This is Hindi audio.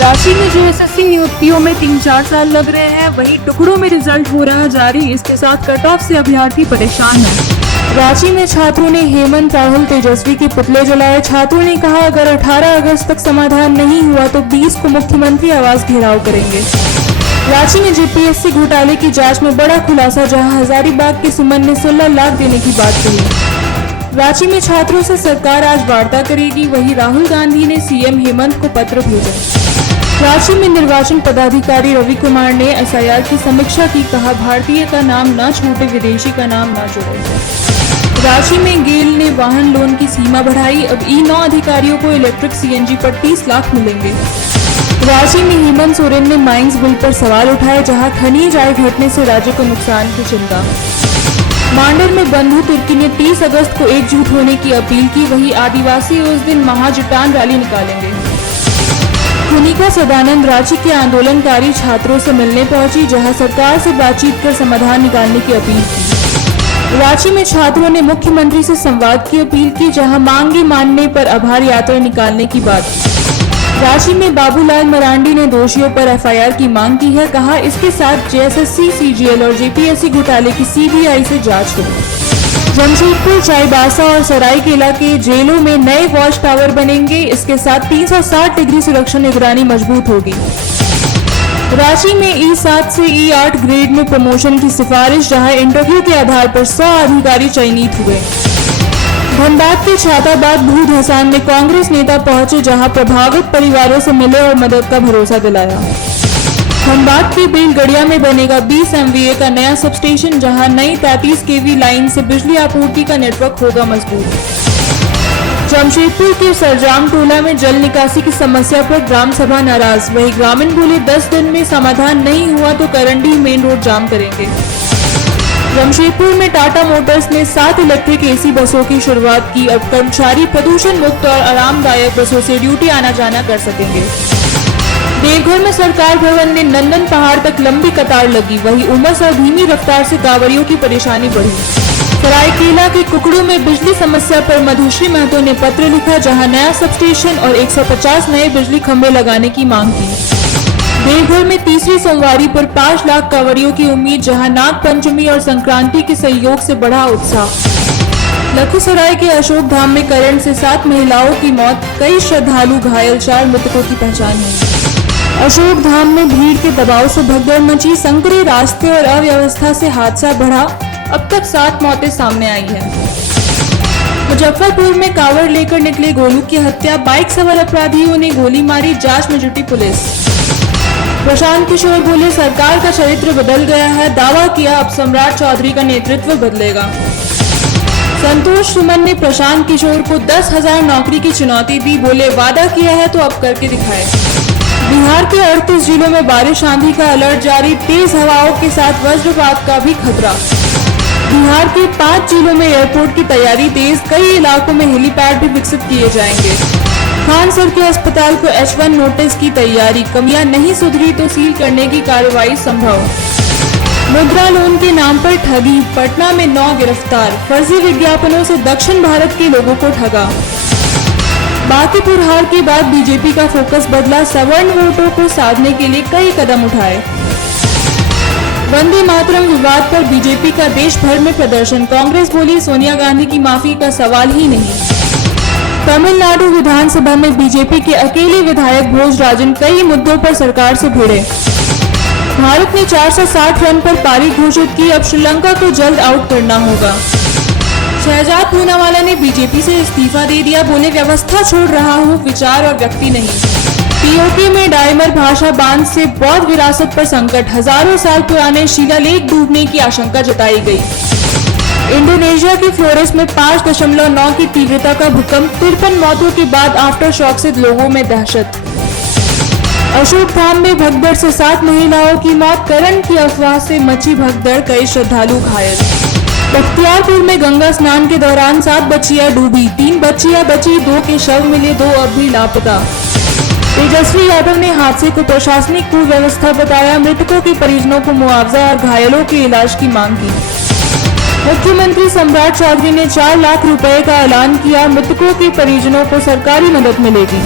रांची में जेएसएससी नियुक्तियों में 3-4 साल लग रहे हैं, वहीं टुकड़ों में रिजल्ट हो रहा जारी। इसके साथ कट ऑफ से अभ्यर्थी परेशान हैं। रांची में छात्रों ने हेमंत, राहुल, तेजस्वी के पुतले जलाए। छात्रों ने कहा अगर 18 अगस्त तक समाधान नहीं हुआ तो 20 को मुख्यमंत्री आवास घेराव करेंगे। रांची में जेपीएससी घोटाले की जांच में बड़ा खुलासा, जहां हजारीबाग के सुमन ने 16 लाख देने की बात कही। रांची में छात्रों से सरकार आज वार्ता करेगी, वहीं राहुल गांधी ने सीएम हेमंत को पत्र भेजा। रांची में निर्वाचन पदाधिकारी रवि कुमार ने एसआईआर की समीक्षा की, कहा भारतीय का नाम न छूटे, विदेशी का नाम न जोड़े। रांची में गेल ने वाहन लोन की सीमा बढ़ाई, अब ई9 अधिकारियों को इलेक्ट्रिक सीएनजी पर 30 लाख मिलेंगे। रांची में हेमंत सोरेन ने माइंस बिल पर सवाल उठाए, जहां खनिज आय घटने से राज्य को नुकसान की चिंता। मांडर में बंधु तिर्की ने 30 अगस्त को एकजुट होने की अपील की, वहीं आदिवासी उस दिन महाजुटान रैली निकालेंगे। खुनिका सदानंद रांची के आंदोलनकारी छात्रों से मिलने पहुंची, जहां सरकार से बातचीत कर समाधान निकालने की अपील की। रांची में छात्रों ने मुख्यमंत्री से संवाद की अपील की, जहां मांगे मानने पर आभार यात्रा निकालने की बात की। रांची में बाबूलाल मरांडी ने दोषियों पर एफआईआर की मांग की है, कहा इसके साथ जेएसएससी, सीजीएल और जेपीएससी घोटाले की सीबीआई से जांच हो। जमशेदपुर, चाईबासा और सरायकेला के जेलों में नए वॉच टावर बनेंगे, इसके साथ 360 डिग्री सुरक्षा निगरानी मजबूत होगी। रांची में E7 से E8 ग्रेड में प्रमोशन की सिफारिश, जहां इंटरव्यू के आधार पर 100 अधिकारी चयनित हुए। धनबाद के छाताबाद भू धसान में कांग्रेस नेता पहुंचे, जहां प्रभावित परिवारों से मिले और मदद का भरोसा दिलाया। धनबाद के बेलगड़िया में बनेगा 20 MVA का नया सबस्टेशन, जहां नई 33 kV लाइन से बिजली आपूर्ति का नेटवर्क होगा मजबूत। जमशेदपुर के सरजाम टोला में जल निकासी की समस्या पर ग्राम सभा नाराज, वही ग्रामीण बोले 10 दिन में समाधान नहीं हुआ तो करंडी मेन रोड जाम करेंगे। जमशेदपुर में टाटा मोटर्स ने 7 इलेक्ट्रिक एसी बसों की शुरुआत की, अब कर्मचारी प्रदूषण मुक्त और आरामदायक बसों से ड्यूटी आना जाना कर सकेंगे। देवघर में सरकार भवन में नंदन पहाड़ तक लंबी कतार लगी, वही उमस और धीमी रफ्तार से कांवड़ियों की परेशानी बढ़ी। सरायकेला के कुकड़ू में बिजली समस्या पर मधुश्री महतो ने पत्र लिखा, जहां नया सबस्टेशन और 150 नए बिजली खंभे लगाने की मांग की। देवघर में तीसरी सोमवारी पर 5 लाख कांवड़ियों की उम्मीद, जहां नाग पंचमी और संक्रांति के सहयोग से बढ़ा उत्साह। लखीसराय के अशोक धाम में करंट से 7 महिलाओं की मौत, कई श्रद्धालु घायल, 4 मृतकों की पहचान हुई। अशोक धाम में भीड़ के दबाव से भगदड़ मची, संकरे रास्ते और अव्यवस्था से हादसा बढ़ा, अब तक 7 मौतें सामने आई हैं। मुजफ्फरपुर में कांवड़ लेकर निकले गोलू की हत्या, बाइक सवार अपराधियों ने गोली मारी, जांच में जुटी पुलिस। प्रशांत किशोर बोले सरकार का चरित्र बदल गया है, दावा किया अब सम्राट चौधरी का नेतृत्व बदलेगा। संतोष सुमन ने प्रशांत किशोर को 10,000 नौकरी की चुनौती दी, बोले वादा किया है तो अब करके दिखाए। बिहार के 38 जिलों में बारिश आंधी का अलर्ट जारी, तेज हवाओं के साथ वज्रपात का भी खतरा। बिहार के 5 जिलों में एयरपोर्ट की तैयारी तेज, कई इलाकों में हेलीपैड भी विकसित किए जाएंगे। खान सर के अस्पताल को H1 नोटिस की तैयारी, कमियां नहीं सुधरी तो सील करने की कार्रवाई संभव। मुद्रा लोन के नाम पर ठगी, पटना में 9 गिरफ्तार, फर्जी विज्ञापनों से दक्षिण भारत के लोगों को ठगा। बांकीपुर हार के बाद बीजेपी का फोकस बदला, सवर्ण वोटों को साधने के लिए कई कदम उठाए। वंदे मातरम विवाद पर बीजेपी का देश भर में प्रदर्शन, कांग्रेस बोली सोनिया गांधी की माफी का सवाल ही नहीं। तमिलनाडु विधानसभा में बीजेपी के अकेले विधायक भोजराजन कई मुद्दों पर सरकार से भिड़े। भारत ने 460 रन पर पारी घोषित की, अब श्रीलंका को जल्द आउट करना होगा। शहजाद पूनावाला ने बीजेपी से इस्तीफा दे दिया, बोले व्यवस्था छोड़ रहा हूँ, विचार और व्यक्ति नहीं। पीओके में डायमर भाषा बांध से बौद्ध विरासत पर संकट, हजारों साल पुराने शिलालेख डूबने की आशंका जताई गई। इंडोनेशिया के फ्लोरेस में 5.9 की तीव्रता का भूकंप, 53 मौतों के बाद आफ्टर शॉक से लोगों में दहशत। अशोक धाम में भगदड़ से 7 महिलाओं की मौत, करंट की अफवाह से मची भगदड़, कई श्रद्धालु घायल। बख्तियारपुर में गंगा स्नान के दौरान 7 बच्चियां डूबी, 3 बच्चियां बची, 2 के शव मिले, 2 अब भी लापता। तेजस्वी यादव ने हादसे को प्रशासनिक कुव्यवस्था बताया, मृतकों के परिजनों को मुआवजा और घायलों के इलाज की मांग की। मुख्यमंत्री सम्राट चौधरी ने 4 लाख रुपए का ऐलान किया, मृतकों के परिजनों को सरकारी मदद मिलेगी।